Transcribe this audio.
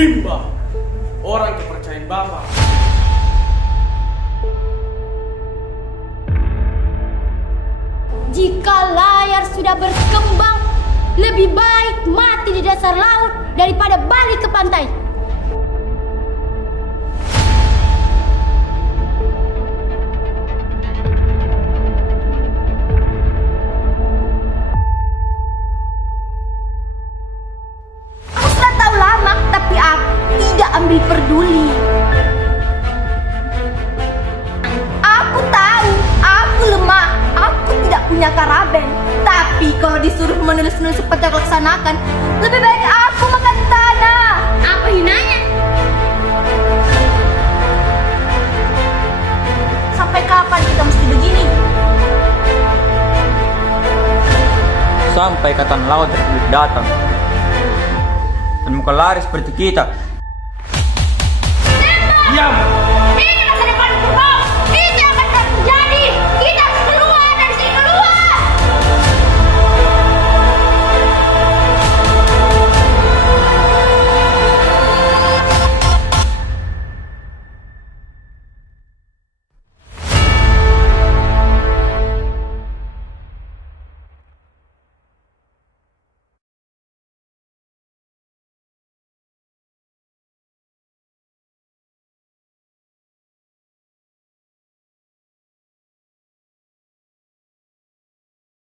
Rimba, orang kepercayaan Bapak. Jika layar sudah berkembang, lebih baik mati di dasar laut daripada balik ke pantai. Aku sudah tahu lama, tapi aku tidak ambil peduli. Aku tahu, aku lemah, aku tidak punya karaben. Tapi kalau disuruh menulis-nulis seperti yang aku laksanakan, lebih baik aku makan tanah. Apa hinanya? Sampai kapan kita mesti begini? Sampai Angkatan Laut Republik datang dan muka lari seperti kita. Diam!